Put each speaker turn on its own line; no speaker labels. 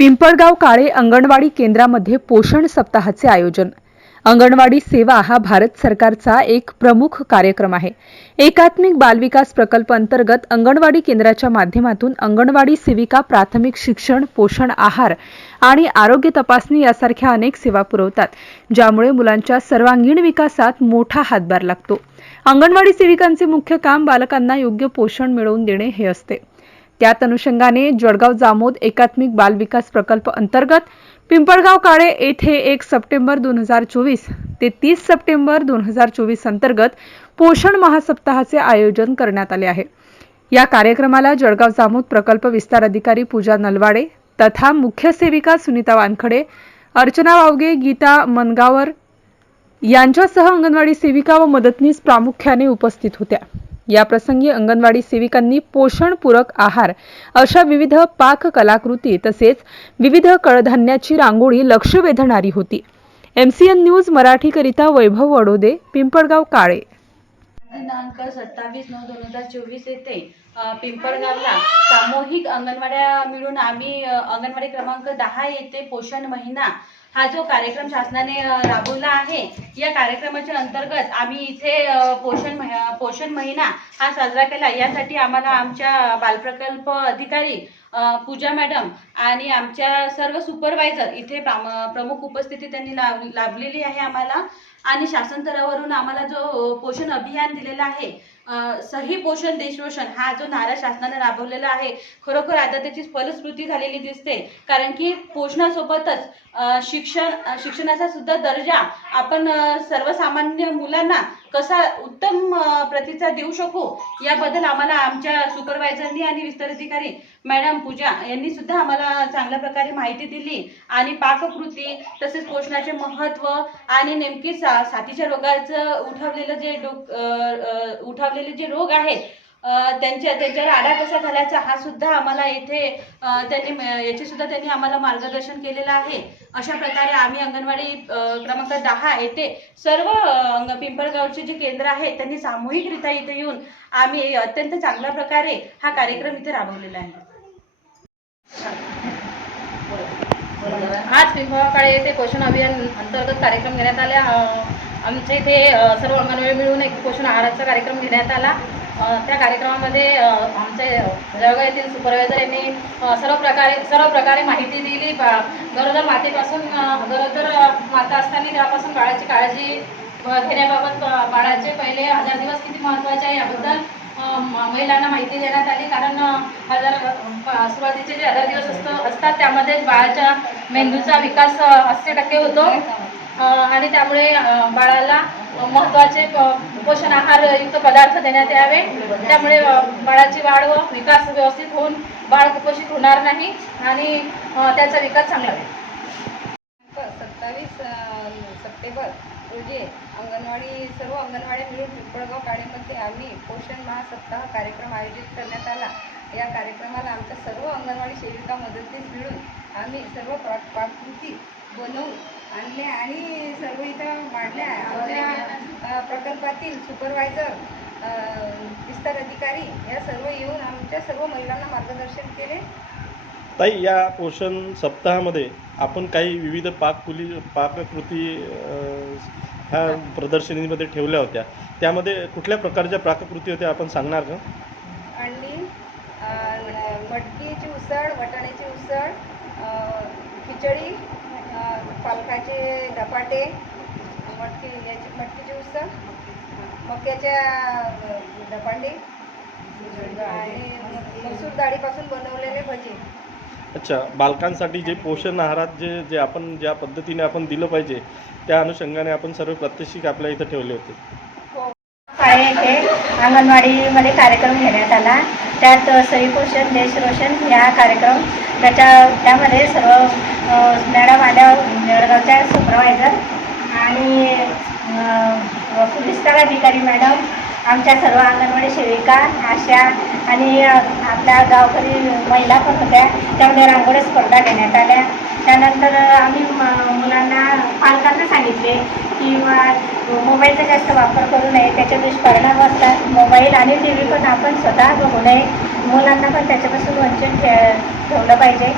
पिंपळगाव काळे अंगणवाडी केंद्रामध्ये पोषण सप्ताहाचे आयोजन. अंगणवाडी सेवा हा भारत सरकारचा एक प्रमुख कार्यक्रम आहे. एकात्मिक बालविकास प्रकल्प अंतर्गत अंगणवाडी केंद्राच्या माध्यमातून अंगणवाडी सेविका प्राथमिक शिक्षण पोषण आहार आणि आरोग्य तपासणी यासारख्या अनेक सेवा पुरवतात ज्यामुळे मुलांच्या सर्वांगीण विकासात मोठा हातभार लागतो. अंगणवाडी सेविकांचे मुख्य काम बालकांना योग्य पोषण मिळवून देणे हे असते. त्यात अनुषंगाने जळगाव जामोद एकात्मिक बालविकास प्रकल्प अंतर्गत पिंपळगाव काळे येथे एक सप्टेंबर दोन हजार चोवीस ते तीस सप्टेंबर दोन हजार चोवीस अंतर्गत पोषण महासप्ताहाचे आयोजन करण्यात आले आहे. या कार्यक्रमाला जळगाव जामोद प्रकल्प विस्तार अधिकारी पूजा नलवाडे तथा मुख्य सेविका सुनीता वानखडे अर्चना वावगे गीता मनगावर यांच्यासह अंगणवाडी सेविका व मदतनीस प्रामुख्याने उपस्थित होत्या. याप्रसंगी अंगणवाडी सेविकांनी पोषणपूरक आहार अशा विविध पाक कलाकृती तसेच विविध कडधान्याची रांगोळी लक्ष वेधणारी होती. एमसीएन न्यूज मराठीकरिता वैभव वडोदे पिंपळगाव काळे.
दिनांक सत्तावीस नऊ दोन हजार चोवीस येथे पिंपळगावला सामूहिक अंगणवाड्या मिळून आम्ही अंगणवाडी क्रमांक दहा येथे पोषण महिना. हा जो कार्यक्रम शासनाने राबवला आहे या कार्यक्रमाच्या अंतर्गत आम्ही इथे पोषण मह- पोषण महिना हा साजरा केला. यासाठी आम्हाला आमच्या बालप्रकल्प अधिकारी पूजा मॅडम आणि आमच्या सर्व सुपरवायझर इथे प्रमुख उपस्थिती त्यांनी लाभ लाभलेली आहे आम्हाला. आणि शासन स्तरावरून आम्हाला जो पोषण अभियान दिलेला आहे सही पोषण देश हा जो नारा शासनाने राबवलेला आहे खरोखर आता त्याची फलश्रुती झालेली दिसते. कारण की पोषणासोबतच शिक्षण शिक्षणाचा सुद्धा दर्जा आपण सर्वसामान्य मुलांना कसा उत्तम प्रतिसाद देऊ शकू याबद्दल आम्हाला आमच्या सुपरवायझरनी आणि विस्तार अधिकारी मॅडम पूजा यांनी सुद्धा आम्हाला चांगल्या प्रकारे माहिती दिली. आणि पाककृती तसेच पोषणाचे महत्त्व आणि नेमकी सा साथीच्या रोगाचं उठवलेलं जे डोक उठावले अ, जे रोग आहेत त्यांच्या त्यांच्यावर आडा कसा घालायचा हा सुद्धा आम्हाला येथे त्यांनी याचे सुद्धा त्यांनी आम्हाला मार्गदर्शन केलेलं आहे. अशा प्रकारे आम्ही अंगणवाडी क्रमांक दहा येथे सर्व अंग- पिंपळगावचे जे केंद्र आहे त्यांनी सामूहिकरित्या इथे येऊन आम्ही अत्यंत चांगल्या प्रकारे हा कार्यक्रम इथे राबवलेला आहे.
आज पिंपळाकडे येथे पोषण अभियान अंतर्गत कार्यक्रम घेण्यात आले. आमच्या इथे सर्व अंगणवाडी मिळून एक पोषण आहाराचा कार्यक्रम घेण्यात आला. त्या कार्यक्रमामध्ये आमचे जळगाव येथील सुपरवायझर यांनी सर्व प्रकारे सर्व प्रकारे माहिती दिली. बा- गरोदर मातेपासून गरोदर माता असताना त्यापासून बाळाची काळजी घेण्याबाबत बाळाचे पहिले हजार दिवस किती महत्त्वाचे आहे याबद्दल महिलांना माहिती देण्यात आली. कारण हजार सुरुवातीचे जे हजार दिवस असतो असतात त्यामध्ये बाळाच्या मेंदूचा विकास अस्सी टक्के होतो. आणि त्यामुळे बाळाला महत्त्वाचे प- पोषण आहारयुक्त पदार्थ देण्यात यावे. त्यामुळे बाळाची वाढ व विकास व्यवस्थित होऊन बाळ कुपोषित होणार नाही आणि त्याचा विकास चांगला होईल.
सत्तावीस सप्टेंबर रोजी अंगणवाडी सर्व अंगणवाडी मिळून पिंपळगाव काळेमध्ये आम्ही पोषण महासप्ताह कार्यक्रम आयोजित करण्यात आला. या कार्यक्रमाला आमच्या सर्व अंगणवाडी सेविका मदतीस मिळून आम्ही सर्व प्रा पाककृती बनवून आणल्या आणि सर्व इथं मांडल्या. आमच्या प्रकल्पातील सुपरवायझर विस्तार अधिकारी या सर्व येऊन आमच्या सर्व महिलांना मार्गदर्शन केले.
ताई या पोषण सप्ताहामध्ये आपण काही विविध पाककुली पाककृती ह्या प्रदर्शनीमध्ये ठेवल्या होत्या. त्यामध्ये कुठल्या प्रकारच्या पाककृती होत्या आपण सांगणार का?
आणि मटकीची उसळ वाटाण्याची उसळ खिचडी पालकाचे धपाटे मटकी याची मटकीची उसळ मक्याच्या धपाटे आणि मसूर डाळीपासून बनवलेले भजे.
अच्छा बालकांसाठी जे पोषण आहारात जे जे आपण ज्या पद्धतीने आपण दिलं पाहिजे त्या अनुषंगाने आपण सर्व प्रात्यक्षिक आपल्या इथं ठेवले होते.
पाळे येथे अंगणवाडीमध्ये कार्यक्रम घेण्यात आला. त्यात सई पोषण देश रोशन या कार्यक्रम त्याच्या त्यामध्ये सर्व मॅडम आल्या जळगावच्या सुपरवायझर आणि पोलीस अधिकारी मॅडम आमच्या सर्व अंगणवाडी सेविका आशा आणि आपल्या गावकरी महिला पण होत्या. त्यामध्ये रांगोळी स्पर्धा घेण्यात आल्या. त्यानंतर आम्ही म- मुलांना पालकांना सांगितले की मोबाईलचा जास्त वापर करू नये. त्याचे दुष्परिणाम असतात. मोबाईल आणि टी व्ही पण आपण स्वतः बघू नये. मुलांना पण त्याच्यापासून वंचित ठेवलं पाहिजे.